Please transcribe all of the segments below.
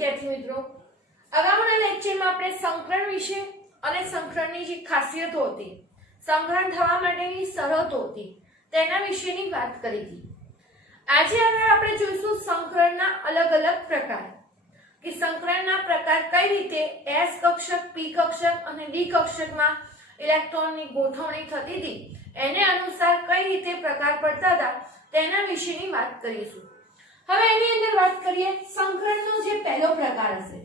विद्यार्थी मित्रों, अगाउना लेक्चर में આપણે સંકરણ વિશે અને સંકરણની જે ખાસિયતો હતી, સંકરણ થવા માટેની શરતો હતી, તેના વિશેની વાત કરી હતી। આજે હવે આપણે જોઈશું સંકરણના અલગ-અલગ પ્રકાર કે સંકરણના પ્રકાર કઈ રીતે s કક્ષક, p કક્ષક અને d કક્ષકમાં ઇલેક્ટ્રોનની ગોઠવણી થતી હતી, એને અનુસાર કઈ રીતે પ્રકાર પડતા હતા તેના વિશેની વાત કરીશું। હવે એની અંદર વાત કરીએ સંકરણનો જે પહેલો પ્રકાર હશે।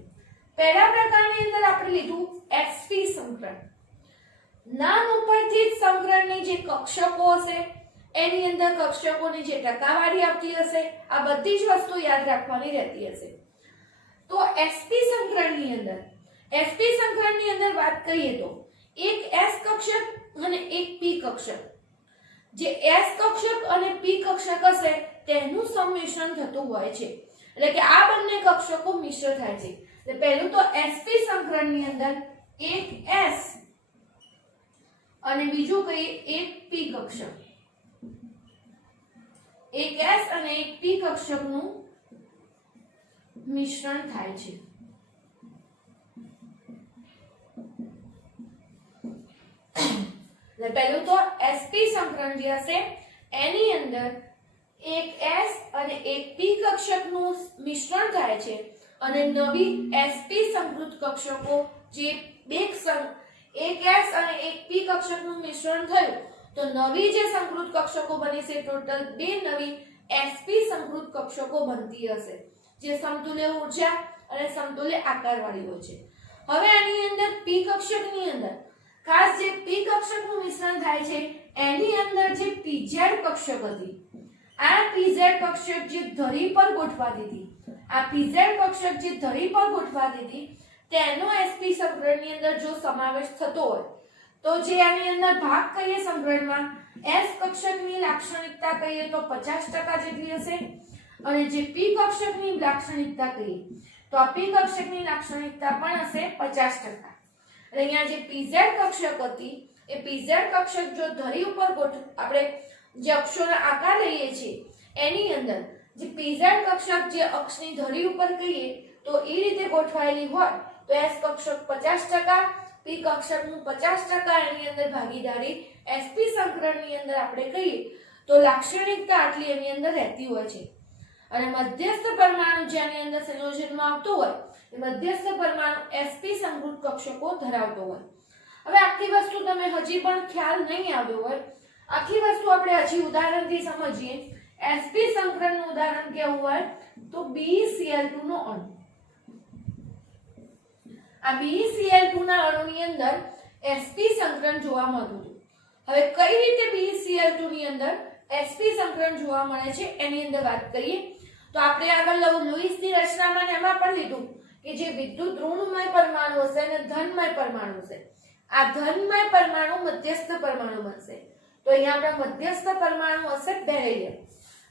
પહેલા પ્રકારની અંદર આપણે લીધું sp સંકરણ। નામ ઉપરથી જ સંકરણની જે કક્ષકો હશે એની અંદર કક્ષકોની જે ટકાવારી આવતી હશે, આ બધી જ વસ્તુ યાદ રાખવાની રહેતી હશે। તો sp સંકરણની અંદર વાત કરીએ તો એક s કક્ષક અને એક p કક્ષક, જે s કક્ષક અને p કક્ષક હશે તેનું સંમિશ્રણ થતું હોય છે, એટલે કે આ બંને કક્ષકો મિશ્ર થાય છે। એટલે પહેલું તો sp સંકરણની અંદર એક s અને બીજું કહીએ એક p કક્ષક, એક s અને એક p કક્ષકનું મિશ્રણ થાય છે। એટલે પહેલું તો sp સંકરણ જે હશે એની અંદર એક s અને એક p કક્ષકનું મિશ્રણ થાય છે અને નવી sp સંકૃત કક્ષકો જે એક s અને એક p કક્ષકનું મિશ્રણ થયું તો નવી જે સંકૃત કક્ષકો બની છે ટોટલ બે નવી sp સંકૃત કક્ષકો બનતી હશે, જે સમતુલ્ય ઊર્જા અને સમતુલ્ય આકારવાળી હોય છે। હવે આની અંદર p કક્ષકની અંદર ખાસ જે p કક્ષકનું મિશ્રણ થાય છે એની અંદર જે pz કક્ષક હતી, આ pz કક્ષક જે ધરી પર ગોઠવાતી હતી, આ pz કક્ષક જે ધરી પર ગોઠવાતી હતી તેનો sp સંકરણની અંદર જો સમાવેશ થતો હોય તો જે આની અંદર ભાગ કહીએ સંકરણમાં s કક્ષકની લાક્ષણિકતા કહીએ તો 50% જેટલી હશે અને જે p કક્ષકની લાક્ષણિકતા કહીએ તો આ p કક્ષકની લાક્ષણિકતા પણ હશે 50%। અહીંયા જે pz કક્ષક હતી એ pz કક્ષક જો ધરી ઉપર આપણે જે અક્ષોનો આકાર લઈએ છીએ એની અંદર જે pz કક્ષક જે અક્ષની ધરી ઉપર કહીએ તો એ રીતે ગોઠવાયેલી હોય તો s કક્ષક 50%, p કક્ષકનું 50% એની અંદર ભાગીદારી sp સંકરણની અંદર આપણે કહીએ તો લાક્ષણિકતા આટલી એની અંદર રહેતી હોય છે। અને મધ્યસ્થ પરમાણુ જેની અંદર સંયોજનમાં આવતો હોય એ મધ્યસ્થ પરમાણુ sp સંકૃત કક્ષકો ધરાવતો હોય। હવે આખી વસ્તુ તમે હજી પણ ખ્યાલ નહીં આવ્યો હોય, આખી વસ્તુ આપણે હજી ઉદાહરણથી સમજીએ। sp સંકરણનું ઉદાહરણ કેવું હોય તો BeCl2 નો અણુ, આ BeCl2 ના અણુની અંદર sp સંકરણ જોવા મળતું હતું। હવે કઈ રીતે BeCl2 ની અંદર sp સંકરણ જોવા મળે છે એની અંદર વાત કરીએ તો આપણે આગળ લુઈસની રચનામાં એમાં પણ લીધું કે જે વિદ્યુત ઋણમય પરમાણુ હશે અને ધનમય પરમાણુ હશે, આ ધનમય પરમાણુ મધ્યસ્થ પરમાણુ બનશે। તો અહીંયા આપણા મધ્યસ્થ પરમાણુ હશે બેરિલિયમ।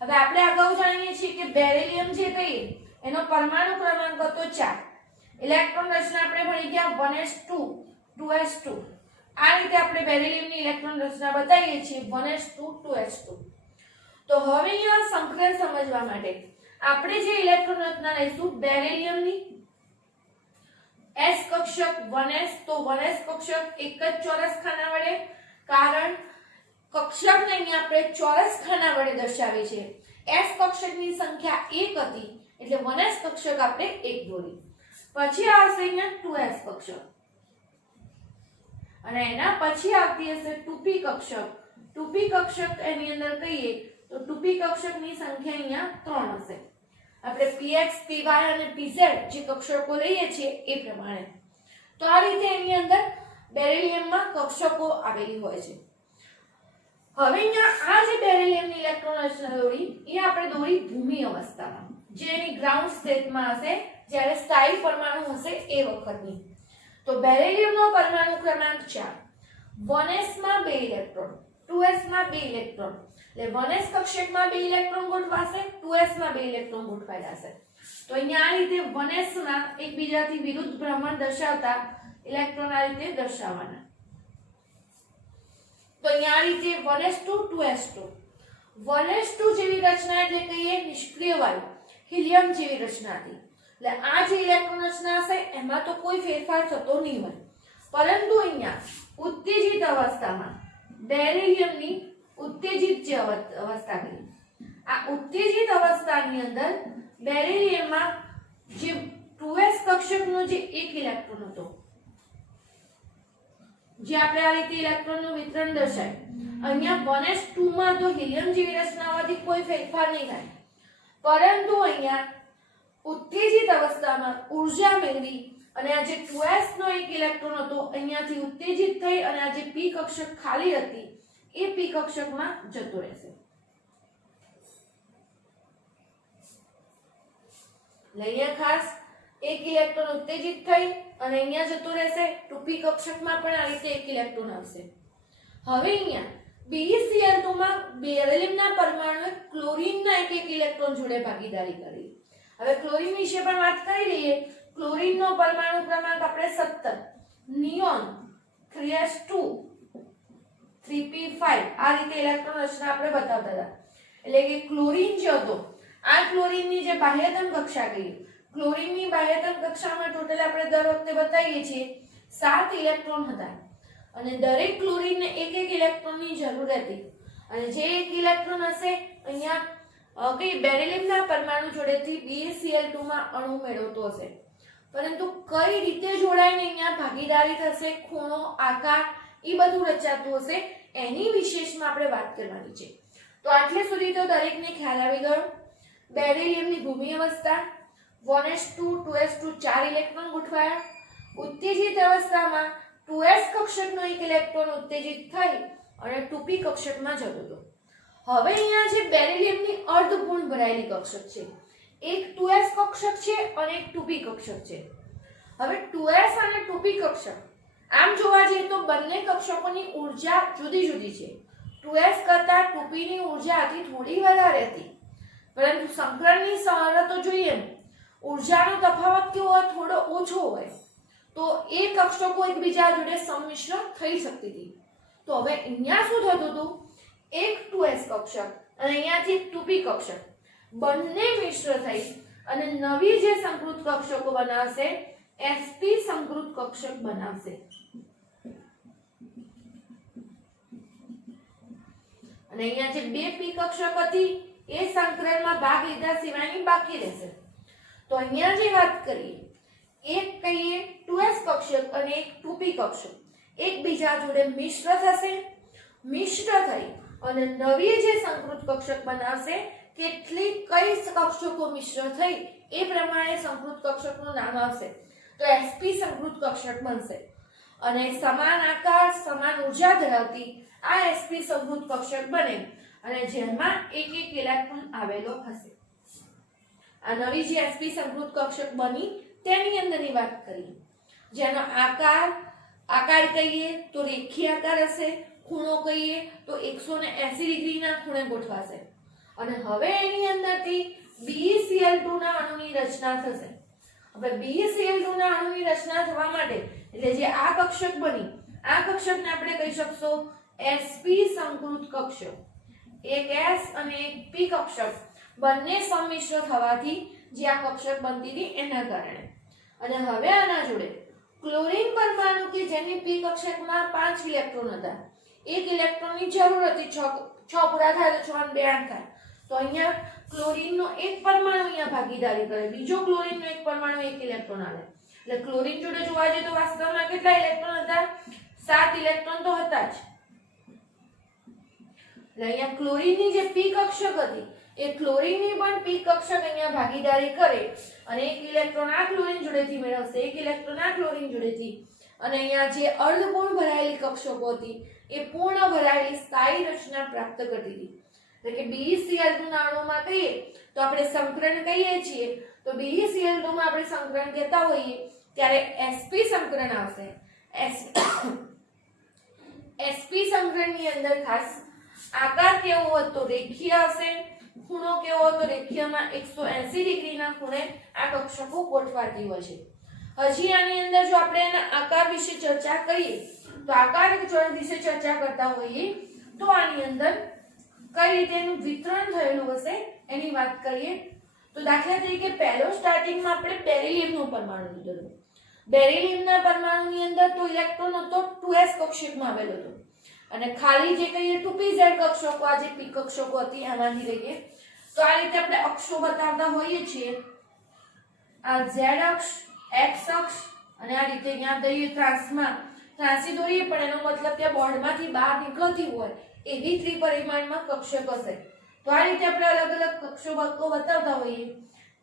હવે આપણે અગાઉ જાણીએ છીએ કે બેરિલિયમ જે કહીએ એનો પરમાણુ ક્રમાંક હતો 4, ઇલેક્ટ્રોન રચના આપણે ભણી ગયા 1s2 2s2, આ રીતે આપણે બેરિલિયમની ઇલેક્ટ્રોન રચના બતાવીએ છીએ 1s2 2s2। તો હવે અહીંયા સંકરણ સમજવા માટે આપણે જે ઇલેક્ટ્રોન રચના લઈશું બેરિલિયમની s કક્ષક 1s, તો 1s કક્ષક એક જ ચોરસ ખાના વડે, કારણ કક્ષકને અહીંયા આપણે ચોરસ ખાના વડે દર્શાવીએ છીએ। s કક્ષકની સંખ્યા 1 હતી એટલે 1s કક્ષક આપણે 1 દોરી, પછી આવશે અહીંયા 2s કક્ષક અને એના પછી આવતી હશે 2p કક્ષક। 2p કક્ષક એની અંદર કહીએ તો 2p કક્ષકની સંખ્યા અહીંયા 3 હશે, આપણે px py અને pz જે કક્ષકો લઈએ છીએ એ પ્રમાણે। તો આ રીતે એની અંદર બેરિલિયમમાં કક્ષકો આવેલી હોય છે। હવે અહીંયા આ જે બેરિલિયમની ઇલેક્ટ્રોન રચના દોરી એ આપણે દોરી ભૂમિ અવસ્થામાં, જે એની ગ્રાઉન્ડ સ્ટેટમાં હશે જ્યારે સ્થાયી પરમાણુ હશે એ વખતની। તો બેરિલિયમનો પરમાણુ ક્રમાંક 4, 1s માં 2 ઇલેક્ટ્રોન, 2s માં 2 ઇલેક્ટ્રોન, એટલે 1s કક્ષકમાં 2 ઇલેક્ટ્રોન ગોઠવાશે, 2s માં 2 ઇલેક્ટ્રોન ગોઠવાયેલા છે। તો અહીંયા આ રીતે 1s માં એકબીજાથી વિરુદ્ધ ભ્રમણ દર્શાવતા ઇલેક્ટ્રોન આ રીતે દર્શાવવાના। તો અહીંયા આ રીતે 1s2 2s2, 1s2 જેવી રચના એટલે કહીએ નિષ્ક્રિય વાયુ હિલિયમ જેવી રચના હતી, એટલે આ જે ઇલેક્ટ્રોન રચના હશે એમાં તો કોઈ ફેરફાર થતો નહીં હોય, પરંતુ અહીંયા ઉત્તેજિત અવસ્થામાં બેરિલિયમની ઉત્તેજિત જે અવસ્થા કહી, આ ઉત્તેજિત અવસ્થાની અંદર બેરિલિયમમાં જે 2s કક્ષકનો જે એક ઇલેક્ટ્રોન હતો, જે આપણે આ રીતે ઇલેક્ટ્રોનનું વિતરણ દર્શાય, અહીંયા 1s2 માં તો હિલિયમ જેવી રચનાવાથી કોઈ ફેરફાર નહીં થાય, પરંતુ અહીંયા ઉત્તેજિત અવસ્થામાં ઊર્જા મેળવી અને આ જે 2s નો એક ઇલેક્ટ્રોન હતો અહીંયાથી ઉત્તેજિત થઈ અને આ જે p કક્ષક ખાલી હતી એ p કક્ષકમાં જતો રહેશે. અહીંયા ખાસ એક ઇલેક્ટ્રોન ઉત્તેજિત થઈ અને અહીંયા જતો રહેશે, તો p કક્ષકમાં પણ આ રીતે એક ઇલેક્ટ્રોન આવશે. હવે અહીંયા BeCl2 માં બેરિલિયમના પરમાણુએ ક્લોરીનના એક ઇલેક્ટ્રોન જોડે ભાગીદારી કરી. હવે ક્લોરીન વિશે પણ વાત કરી લઈએ. ક્લોરીનનો પરમાણુ ક્રમાંક આપણે 17, નિયોન 3s2 3p5 આ રીતે ઇલેક્ટ્રોન રચના આપણે બતાવતા હતા. એટલે કે ક્લોરીન જે હતો, આ ક્લોરીનની જે બાહ્યતમ કક્ષા કહી, ક્લોરીનની બાહ્યતમ કક્ષામાં ટોટલ આપણે દર વખતે બતાવીએ છીએ 7 ઇલેક્ટ્રોન હતા અને દરેક ક્લોરીનને એક ઇલેક્ટ્રોનની જરૂર હતી અને જે એક ઇલેક્ટ્રોન હશે અહીંયા કઈ બેરિલિયમના પરમાણુ જોડેથી BeCl2 માં અણુ મેળવતો હશે, પરંતુ કઈ રીતે જોડાઈને અહીંયા ભાગીદારી થશે, ખૂણો, આકાર એ બધું રચાતું હશે, એની વિશેષમાં આપણે વાત કરવાની છે. તો આટલે સુધી તો દરેકને ખ્યાલ આવી ગયો. બેરિલિયમની ભૂમિ અવસ્થા 1s2 2s2 4 ઇલેક્ટ્રોન ગોઠવાયા. ઉત્તેજિત અવસ્થામાં 2s કક્ષકનો એક ઇલેક્ટ્રોન ઉત્તેજિત થઈ અને 2p કક્ષકમાં જતો હતો. હવે અહીંયા જે બેરિલિયમની અર્ધપૂર્ણ ભરાયેલી કક્ષક છે, એક 2s કક્ષક છે અને એક 2p કક્ષક છે. હવે 2s અને 2p કક્ષક આમ જોવા જઈએ તો બંને કક્ષકોની ઊર્જા જુદી જુદી છે. 2s કરતા 2p ની ઊર્જા આથી થોડી વધારે હતી, પરંતુ સંકરણની શરતો જોઈએ ઊર્જાનો તફાવત કેવો હોય, થોડો ઓછો હોય, તો એ કક્ષકો એકબીજા જોડે સંમિશ્ર થઈ શકતી હતી. તો હવે અહીંયા શું થતું હતું, એક 2s કક્ષક અને અહીંયાથી 2p કક્ષક બંને મિશ્ર થઈ અને નવી જે સંકૃત કક્ષકો બનાવશે sp સંકૃત કક્ષક બનાવશે. અને અહીંયા જે બે p કક્ષક હતી એ સંકરણમાં ભાગ લીધા સિવાયની બાકી રહેશે. તો અહીંયા જે વાત કરીએ, એક કહીએ 2s કક્ષક અને એક 2p કક્ષક એકબીજા જોડે મિશ્ર થશે, મિશ્ર થઈ અને નવી જે સંકૃત કક્ષક બનાવશે, કેટલી કઈ કક્ષકો મિશ્ર થઈ એ પ્રમાણે સંકૃત કક્ષકનું નામ આવશે. તો sp સંકૃત કક્ષક બનશે અને સમાન આકાર, સમાન ઊર્જા ધરાવતી આ sp સંકૃત કક્ષક બને અને જેમાં એક ઇલેક્ટ્રોન આવેલો હશે. આ નવી જે sp સંકૃત કક્ષક બની તેની અંદરની વાત કરીએ, જેનો આકાર કહીએ તો રેખીય આકાર હશે, ખૂણો કહીએ તો 180 ડિગ્રીના ખૂણે ગોઠવાશે અને હવે એની અંદરથી BeCl2 ના અણુની રચના થશે. હવે BeCl2 ના અણુની રચના થવા માટે એટલે જે આ કક્ષક બની, આ કક્ષકને આપણે કહી શકશો sp સંકૃત કક્ષક. એક s અને એક p કક્ષક બંને સંમિશ્ર થવાથી જે આ કક્ષક બનતી હતી એના કારણે. અને હવે આના જોડે ક્લોરીન પરમાણુ કે જેની p કક્ષકમાં 5 ઇલેક્ટ્રોન હતા, એક ઇલેક્ટ્રોનની જરૂર હતી, 6 પૂરા થાય તો 6 ને 2 8 થાય. તો અહીંયા ક્લોરીનનો એક પરમાણુ અહીંયા ભાગીદારી કરે, બીજો ક્લોરીનનો એક પરમાણુ એક ઇલેક્ટ્રોન આવે. એટલે ક્લોરીન જોડે જોવા જઈએ તો વાસ્તવમાં કેટલા ઇલેક્ટ્રોન હતા, 7 ઇલેક્ટ્રોન તો હતા જ. એટલે અહીંયા ક્લોરીનની જે p કક્ષક હતી એ ક્લોરીનની પણ p કક્ષક અહીંયા ભાગીદારી કરે અને એક ઇલેક્ટ્રોન આ ક્લોરીન જોડેથી મેળવશે, એક ઇલેક્ટ્રોન આ ક્લોરીન જોડેથી, અને અહીંયા જે અર્ધપૂર્ણ ભરાયેલી કક્ષકો હતી એ પૂર્ણ ભરાયેલી સ્થાયી રચના પ્રાપ્ત કરતી હતી. એટલે કે BeCl2 ના અણુમાં કહીએ તો આપણે સંકરણ કહીએ છીએ, તો BeCl2 માં આપણે સંકરણ કહેતા હોઈએ ત્યારે sp સંકરણ આવશે. sp સંકરણની અંદર ખાસ આકાર કેવો હોય તો રેખીય હશે, ખૂણો કેવો હોય તો રેખીયમાં 180 ડિગ્રીના ખૂણે આ કક્ષકો ગોઠવાતી હોય છે. હજી આની અંદર જો આપણે એના આકાર વિશે ચર્ચા કરીએ તો આકાર વિશે ચર્ચા કરતા હોઈએ તો આની અંદર કઈ રીતે એનું વિતરણ થયેલું હશે એની વાત કરીએ તો દાખલા તરીકે પહેલો સ્ટાર્ટિંગમાં આપણે બેરિલિયમનું પરમાણુ લીધું. બેરિલિયમના પરમાણુની અંદર તો ઇલેક્ટ્રોન હતો 2s કક્ષકમાં આવેલો હતો અને ખાલી જે કહીએ 2pz કક્ષકો, આ જે p કક્ષકો હતી આમાંથી લઈએ. તો આ રીતે આપણે અક્ષો બતાવતા હોઈએ છીએ. આ z અક્ષ, x અક્ષ અને આ રીતે અહીંયા દઈએ ત્રાંસી દોરીએ, પણ એનો મતલબ કે બોર્ડમાંથી બહાર નીકળતી હોય એવી ત્રિપરિમાણમાં કક્ષક હશે. તો આ રીતે આપણે અલગ અલગ કક્ષકો બતાવતા હોઈએ.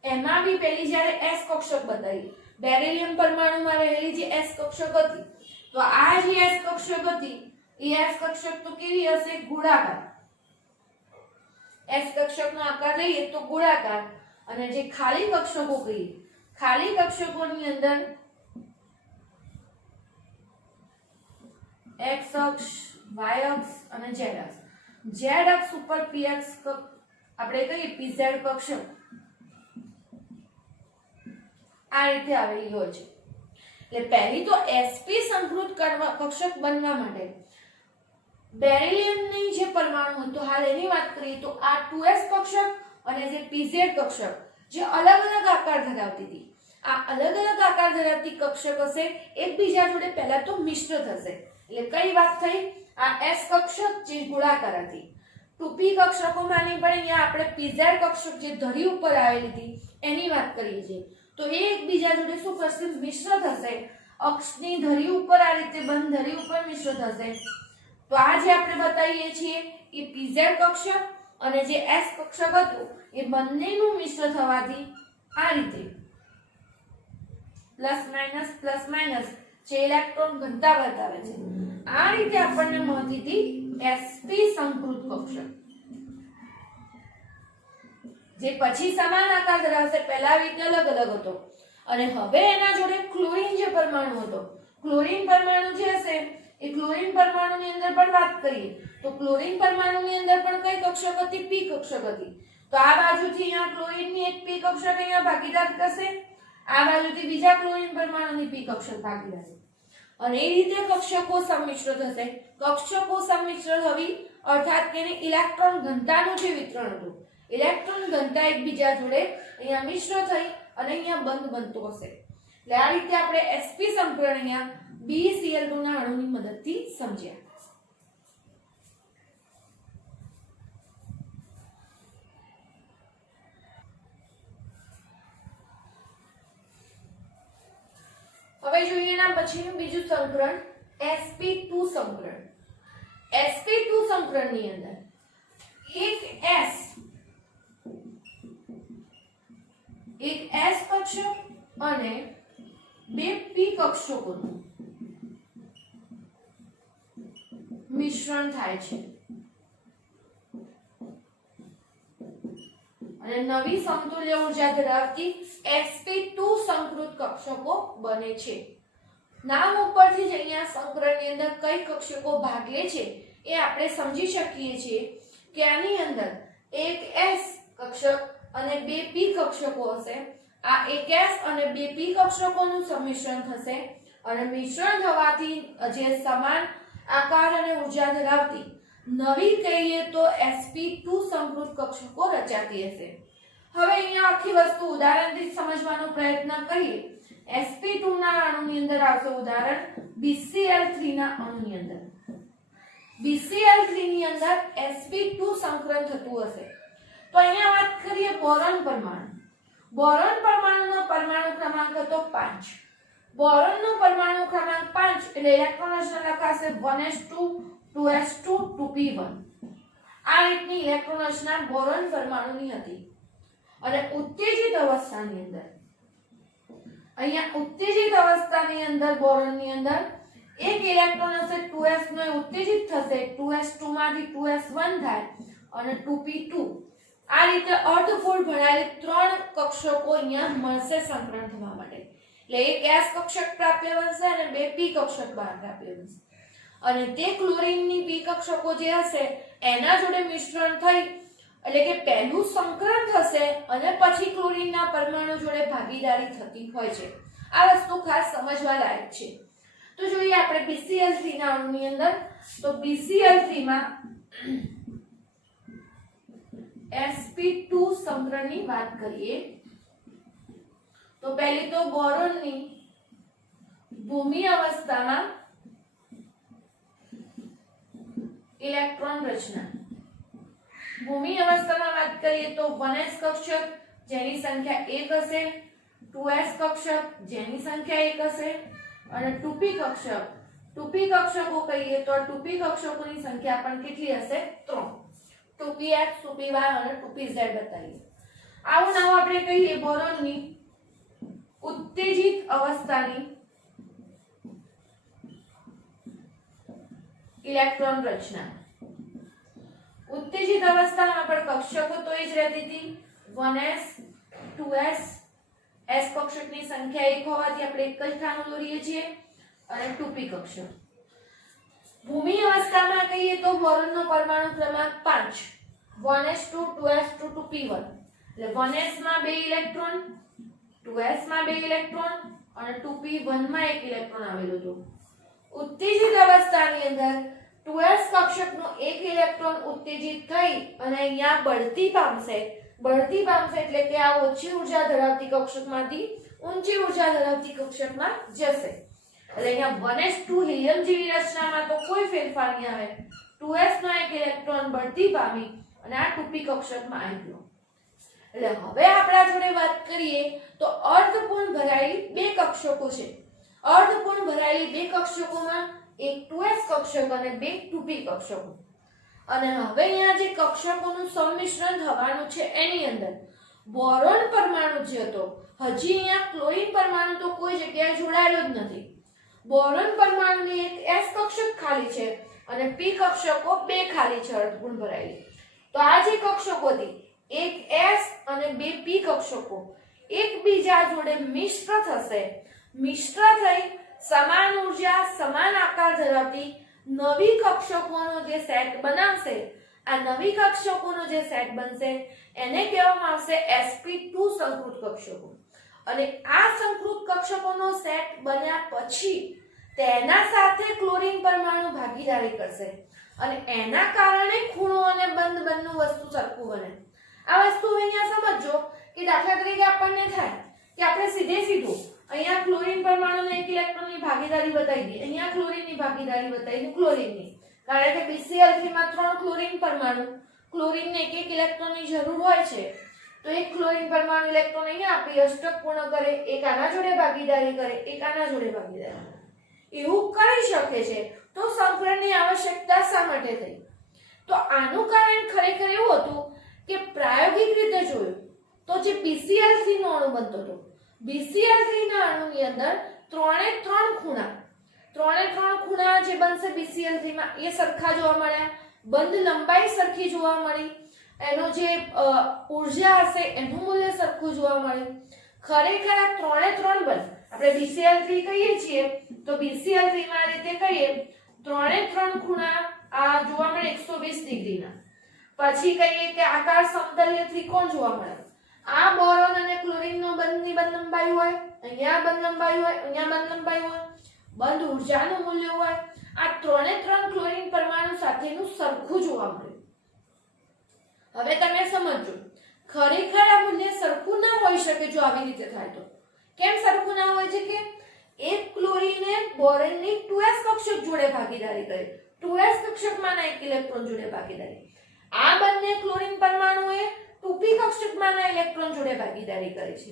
એમાં બી પહેલી જ્યારે s કક્ષક બતાવી, બેરિલિયમ પરમાણુમાં રહેલી જે s કક્ષક હતી, તો આ જે s કક્ષક હતી એ s કક્ષક તો કેવી હશે? ગોળાકાર. s કક્ષકનો આકાર લઈએ તો ગોળાકાર. અને જે ખાલી કક્ષકો કહીએ, ખાલી કક્ષકોની અંદર x અક્ષ, y અક્ષ અને z અક્ષ. z અક્ષ ઉપર px આપણે કહીએ pz કક્ષક આ રીતે આવેલી હોય છે. એટલે પહેલી તો sp સંકૃત કક્ષક બનવા માટે બેરિલિયમની જે પરમાણુ હતો હાલ એની વાત કરીએ તો આ 2s કક્ષક અને જે pz કક્ષક જે અલગ અલગ આકાર ધરાવતી હતી, આ અલગ અલગ આકાર ધરાવતી કક્ષક હશે એકબીજા જોડે પહેલા તો મિશ્ર થશે. એટલે કઈ વાત થઈ? આ s કક્ષક જે ગોળાકાર હતી, 2p કક્ષકોમાંની પણ અહીંયા આપણે pz કક્ષક જે ધરી ઉપર આવેલી હતી એની વાત કરીએ છીએ. તો એ એકબીજા જોડે શું કરશે? મિશ્ર થશે. અક્ષની ધરી ઉપર આ રીતે બંધ ધરી ઉપર મિશ્ર થશે. તો આ જે આપણે બતાવીએ છીએ એ pz કક્ષક અને જે s કક્ષક હતું એ બંનેનું મિશ્ર થવાથી આ રીતે પ્લસ માઇનસ જે ઇલેક્ટ્રોન ઘનતા બતાવે છે આ રીતે આપણને મળતી હતી sp સંકૃત કક્ષક, જે પછી સમાન આકાર ધરાવશે. પહેલા રીતે અલગ અલગ હતો અને હવે એના જોડે ક્લોરીન જે પરમાણુ હતો, ક્લોરીન પરમાણુ જે હશે એ ક્લોરીન પરમાણુની અંદર પણ વાત કરીએ તો ક્લોરીન પરમાણુની અંદર પણ કઈ કક્ષક હતી? p કક્ષક હતી. તો આ બાજુથી અહીંયા ક્લોરીનની એક p કક્ષક અહીંયા ભાગીદાર કરશે, આ બાજુથી બીજા ક્લોરીન પરમાણુની p કક્ષક ભાગીદાર. અને એ રીતે કક્ષકો સંમિશ્ર થશે. કક્ષકો સંમિશ્ર થવી અર્થાત કે ઇલેક્ટ્રોન ઘનતાનું જે વિતરણ હતું, ઇલેક્ટ્રોન ઘનતા એકબીજા જોડે અહીંયા મિશ્ર થઈ અને અહીંયા બંધ બનતો હશે. એટલે આ રીતે આપણે sp સંકરણ અહીંયા BeCl2 ના અણુની મદદથી સમજ્યા. હવે જોઈએ એના પછીનું બીજું સંકરણ sp2 સંકરણ. sp2 સંકરણની અંદર એક s કક્ષક અને બે p કક્ષકોનું મિશ્રણ થાય છે અને નવી સમતુલ્ય ઊર્જા ધરાવતી sp2 સંકૃત કક્ષકો બને છે. નામ ઉપરથી જ અહીંયા સંકરણની અંદર કઈ કક્ષકો ભાગ લે છે એ આપણે સમજી શકીએ છીએ કે આની અંદર એક s કક્ષક અને બે p કક્ષકો હશે. આ એક s અને બે p કક્ષકોનું સંમિશ્રણ થશે અને મિશ્રણ થવાથી જે સમાન આકાર અને ઊર્જા ધરાવતી નવી કહીએ તો sp2 સંકૃત કક્ષકો રચાતી હશે. હવે અહીંયા આખી વસ્તુ ઉદાહરણથી સમજવાનો પ્રયત્ન કરીએ. sp2 ના અણુની અંદર આવશે ઉદાહરણ BCl3 ના અણુની અંદર. BCl3 ની અંદર sp2 સંકરણ થતું હશે. તો અહીંયા વાત કરીએ બોરોન પરમાણુ. બોરોન પરમાણુનો પરમાણુ ક્રમાંક હતો 5. બોરોનનો પરમાણુ ક્રમાંક 5 એટલે ઇલેક્ટ્રોન રચના લખાશે 1s2 2s2 2p1. આ રીતની ઇલેક્ટ્રોન રચના બોરોન પરમાણુની હતી. અને ઉત્તેજિત અવસ્થાની અંદર અહીંયા ઉત્તેજિત અવસ્થાની અંદર બોરોનની અંદર એક ઇલેક્ટ્રોન હશે 2s નો ઉત્તેજિત થશે, 2s2 માંથી 2s1 થાય અને 2p2. આ રીતે અર્ધપૂર્ણ ભરાયેલી ત્રણ કક્ષકો અહીંયા મળશે સંકરણ થવા માટે. એટલે એક s કક્ષક પ્રાપ્ય બનશે અને બે p કક્ષક પ્રાપ્ય બનશે અને તે ક્લોરીનની p કક્ષકો જે હશે એના જોડે મિશ્રણ થઈ એટલે કે પહેલું સંકરણ થશે અને પછી ક્લોરીનના પરમાણુ જોડે ભાગીદારી થતી હોય છે. આ વસ્તુ ખાસ સમજવા લાયક છે. તો જોઈએ આપણે BCl3 ના અણુની અંદર. તો BCl3 માં sp2 સંકરણની વાત કરીએ તો પહેલી તો બોરોનની ભૂમિ અવસ્થામાં ઇલેક્ટ્રોન રચના. ભૂમિ અવસ્થામાં વાત કરીએ તો 1s કક્ષક જેની સંખ્યા 1 હશે, 2s કક્ષક જેની સંખ્યા 1 હશે અને 2p કક્ષક. 2p કક્ષકો કહીએ તો 2p કક્ષકોની સંખ્યા પણ કેટલી હશે? 3. 2px 2py અને 2pz બતાવીએ. આવું નામ આપણે કહીએ બોરોનની ઉત્તેજિત અવસ્થાની ઇલેક્ટ્રોન રચના. ઉત્તેજિત અવસ્થામાં પણ કક્ષકો તો એ જ રહેતી હતી 1s 2s. s કક્ષકની સંખ્યા 1 હોવાથી આપણે એક જ સ્થાનો દોરીએ છીએ અને 2p કક્ષક. ભૂમિ અવસ્થામાં કહીએ તો બોરોનનો પરમાણુ ક્રમાંક 5, 1s2 2s2 2p1. એટલે 1s માં 2 ઇલેક્ટ્રોન, 2s માં 2 ઇલેક્ટ્રોન અને 2p1 માં 1 ઇલેક્ટ્રોન આવેલું હતું. ઉત્તેજિત અવસ્થાની અંદર 2s કક્ષકનો 1 ઇલેક્ટ્રોન ઉત્તેજિત થઈ અને અહીંયા બઢતી પામશે. બઢતી પામશે એટલે કે આ ઓછી ઉર્જા ધરાવતી કક્ષકમાંથી ઊંચી ઉર્જા ધરાવતી કક્ષકમાં જશે. એટલે અહીંયા 1s2 હિલિયમ જેવી રચનામાં તો કોઈ ફેરફાર નહીં આવે. 2s નો 1 ઇલેક્ટ્રોન બઢતી પામી અને આ 2p કક્ષકમાં આવી ગયો. એટલે હવે આપણા જોડે વાત કરીએ તો અર્ધપૂર્ણ ભરાયેલી બે કક્ષકો છે. અર્ધપૂર્ણ ભરાયેલી બે કક્ષકોમાં એક 2s કક્ષક અને બે 2p કક્ષકો. અને હવે અહીંયા જે કક્ષકોનું સંમિશ્રણ થવાનું છે એની અંદર બોરોન પરમાણુ જે હતો, હજી અહીંયા ક્લોરીન પરમાણુ તો કોઈ જગ્યાએ જોડાયેલો જ નથી. બોરોન પરમાણુની એક s કક્ષક ખાલી છે અને p કક્ષકો બે ખાલી છે અર્ધપૂર્ણ ભરાયેલી. તો આ જે કક્ષકો હતી એક s અને બે p કક્ષકો એકબીજા જોડે મિશ્ર થશે. મિશ્ર થઈ સમાન ઉર્જા સમાન આકાર ધરાવતી નવી કક્ષકોનો જે સેટ બનાવશે. આ નવી કક્ષકોનો જે સેટ બનશે એને કહેવામાં આવશે sp2 સંકૃત કક્ષકો. અને આ સંકૃત કક્ષકોનો સેટ બન્યા પછી તેના સાથે ક્લોરીન પરમાણુ ભાગીદારી કરશે અને એના કારણે ખૂણો અને બંધ બંને વસ્તુ સરખું બને. આ વસ્તુ અહીંયા સમજો કે દાખલા તરીકે આપણને થાય કે આપણે સીધે સીધું અહીંયા ક્લોરીન પરમાણુને 1 ઇલેક્ટ્રોનની ભાગીદારી બતાવી દી, અહીંયા ક્લોરીનની ભાગીદારી બતાવી દી ક્લોરીનની. કારણ કે BCl3 માં 3 ક્લોરીન પરમાણુ, ક્લોરીનને 1 ઇલેક્ટ્રોનની જરૂર હોય છે. તો એક ક્લોરીન પરમાણુ ઇલેક્ટ્રોન અહીંયા આપી અષ્ટક પૂર્ણ કરે, એક આના જોડે ભાગીદારી કરે, એક આના જોડે ભાગીદારી કરે. એવું કરી શકે છે. તો સંકરણની આવશ્યકતા શા માટે થઈ? તો આનું કારણ ખરેખર એવું હતું કે પ્રાયોગિક રીતે જોયું તો જે BCl3 નો અણુ બનતો હતો, BCl3 ના અણુની અંદર 3 ખૂણા જે બનશે BCl3 માં એ સરખા જોવા મળ્યા. બંધ લંબાઈ સરખી જોવા મળી. એનો જે ઉર્જા હશે એનું મૂલ્ય સરખું જોવા મળ્યું. ખરેખર આ 3 બંધ આપણે BCl3 કહીએ છીએ તો BCl3 માં રીતે કહીએ 3 ખૂણા આ જોવા મળે 120 ડિગ્રીના. પછી કહીએ કે આકાર સમતલીય ત્રિકોણ જોવા મળે. આ બોરોન અને ક્લોરીનનો બંધની બંધ લંબાઈ હોય, અહીંયા બંધ લંબાઈ હોય, અહીંયા બંધ લંબાઈ હોય, બંધ ઉર્જાનું મૂલ્ય હોય. આ 3 ક્લોરીન પરમાણુ સાથેનું સરખું જોવા મળે. હવે તમે સમજો ખરેખર આ મૂલ્ય સરખું ના હોઈ શકે જો આવી રીતે થાય તો. કેમ સરખું ના હોય છે કે એક ક્લોરીને બોરોનની 2s કક્ષક જોડે ભાગીદારી કરે, 2s કક્ષકમાંના 1 ઇલેક્ટ્રોન જોડે ભાગીદારી. આ બંને ક્લોરીન પરમાણુએ 2p કક્ષકમાંના ઇલેક્ટ્રોન જોડે ભાગીદારી કરે છે.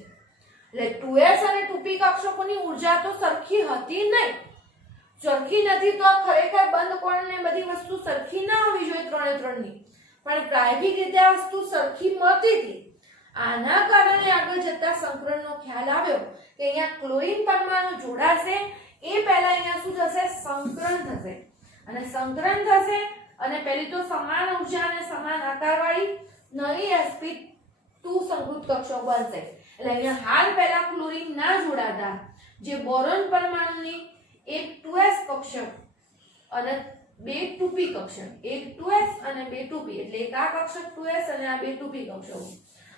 એટલે 2s અને 2p કક્ષકોની ઉર્જા તો સરખી હતી નહીં. સરખી નથી તો ખરેખર બંધ કોણ ને બધી વસ્તુ સરખી ના હોવી જોઈએ 3 ની. પણ પ્રાયોગિક રીતે આ વસ્તુ સરખી મળતી હતી. આના કારણે આગળ જતા સંકરણનો ખ્યાલ આવ્યો કે અહીંયા ક્લોરીન પરમાણુ જોડાશે એ પહેલા અહીંયા શું થશે? સંકરણ થશે. અને સંકરણ થશે અને પહેલી તો સમાન ઉર્જા અને સમાન આકારવાળી નવી sp2 સંકૃત કક્ષક બનશે. એટલે અહીંયા હાલ પહેલા ક્લોરીન ના જોડાતા જે બોરોન પરમાણુની એક 2s કક્ષક અને બે 2p કક્ષક, એક 2s અને બે 2p, એટલે એક આ કક્ષક 2s અને આ બે 2p કક્ષકો,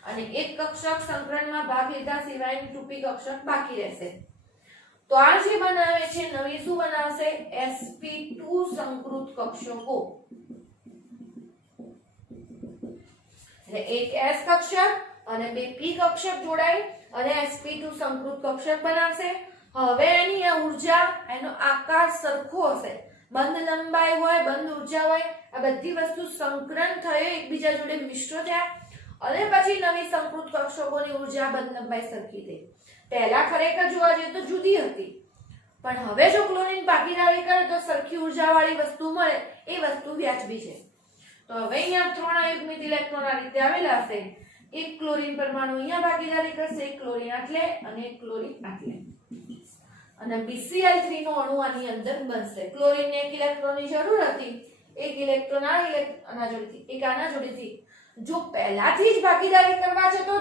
અને એક કક્ષક સંકરણમાં ભાગ લીધા સિવાયની 2p કક્ષક બાકી રહેશે. તો આ જે બનાવે છે નવી શું બનાવશે? sp2 સંકૃત કક્ષકો. એટલે એક S કક્ષક અને બે P કક્ષક જોડાય અને sp2 સંકૃત કક્ષક બનાવશે. હવે એની આ ઊર્જા એનો આકાર સરખો હશે, બંધ લંબાઈ હોય, બંધ ઊર્જા હોય, આ બધી વસ્તુ સંકરણ થઈ એકબીજા જોડે મિશ્ર થયા અને પછી નવી સંકૃત કક્ષકોની ઊર્જા બંધ લંબાઈ સરખી થઈ. પહેલા ખરેખર જોવા જઈએ તો જુદી હતી, પણ હવે જો ક્લોરીન ભાગીદારી કરે તો સરખી ઊર્જાવાળી વસ્તુ મળે, એ વસ્તુ વ્યાજબી છે. તો હવે અહીંયા 3 અયુગ્મિત ઇલેક્ટ્રોન આ રીતે આવેલા હશે. એક ક્લોરીન પરમાણુ અહીંયા ભાગીદારી કરશે, એક ક્લોરીન આટલે અને એક ક્લોરીન આટલે, અને BCl3 નો અણુ આની અંદર બનશે. ક્લોરીનને એક ઇલેક્ટ્રોનની જરૂર હતી, એક ઇલેક્ટ્રોન આના જોડેથી, એક આના જોડેથી. જો પહેલાથી જ ભાગીદારી કરવા જતો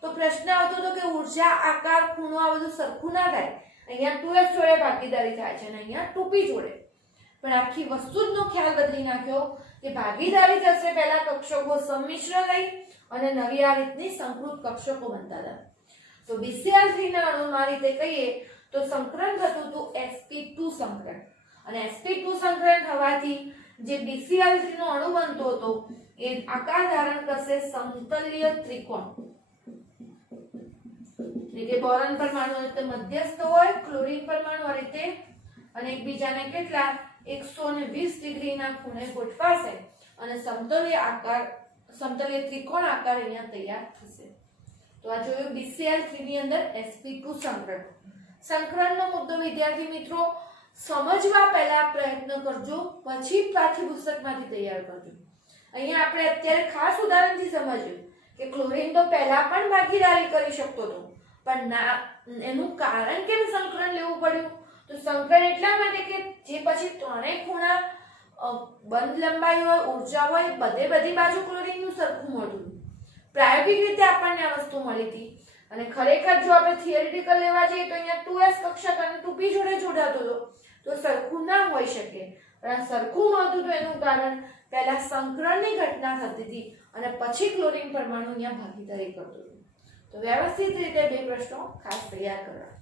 તો પ્રશ્ન આવતો હતો કે ઊર્જા, આકાર, ખૂણો આ બધું સરખું ના થાય. અહીંયા 2s જોડે ભાગીદારી થાય છે અને અહીંયા 2p જોડે, પણ આખી વસ્તુ જ નો ખ્યાલ બદલી નાખ્યો કે ભાગીદારી થશે પહેલા કક્ષકો સંમિશ્ર થઈ અને નવી આ રીતની સંકૃત કક્ષકો બનતા હતા. તો BCl3 ના અણુમાં રીતે કહીએ તો સંકરણ થતું હતું sp2 સંકરણ, અને sp2 સંકરણ થવાથી જે BCl3 નો અણુ બનતો હતો એ આકાર ધારણ કરશે સમતલ્ય ત્રિકોણ. એટલે કે બોરોન પરમાણુ રીતે મધ્યસ્થ હોય, ક્લોરીન પરમાણુ આ રીતે, અને એકબીજાને કેટલા 120 ડિગ્રીના ખૂણે ગોઠવાશે અને સમતલ્ય ત્રિકોણ આકાર અહીંયા તૈયાર થશે. તો આ જોયું BCl3 ની અંદર sp2 સંકરણ. સંકરણનો મુદ્દો વિદ્યાર્થી મિત્રો સમજવા પહેલા પ્રયત્ન કરજો, પછી પાઠ્યપુસ્તકમાંથી તૈયાર કરજો. અહીંયા આપણે અત્યારે ખાસ ઉદાહરણથી સમજ્યું કે ક્લોરીન તો પહેલા પણ ભાગીદારી કરી શકતો હતો, પણ એનું કારણ કેમ સંકરણ લેવું પડ્યું? તો સંકરણ એટલા માટે કે જે પછી ત્રણેય ખૂણા બંધ લંબાઈ હોય, ઊર્જા હોય, બધી બાજુ ક્લોરીનનું સરખું મળતું. પ્રાયોગિક રીતે આપણને આ વસ્તુ મળી હતી, અને ખરેખર જો આપણે થિયરિટિકલ લેવા જઈએ તો અહીંયા 2s કક્ષક અને 2p જોડે જોડાતો હતો, તો સરખું ના હોઈ શકે. પણ સરખું મળતું હતું એનું કારણ પહેલા સંકરણની ઘટના થતી હતી અને પછી ક્લોરીન પરમાણુ અહીંયા ભાગીદારી કરતો હતો. તો વ્યવસ્થિત રીતે બે પ્રશ્નો ખાસ તૈયાર કરવા.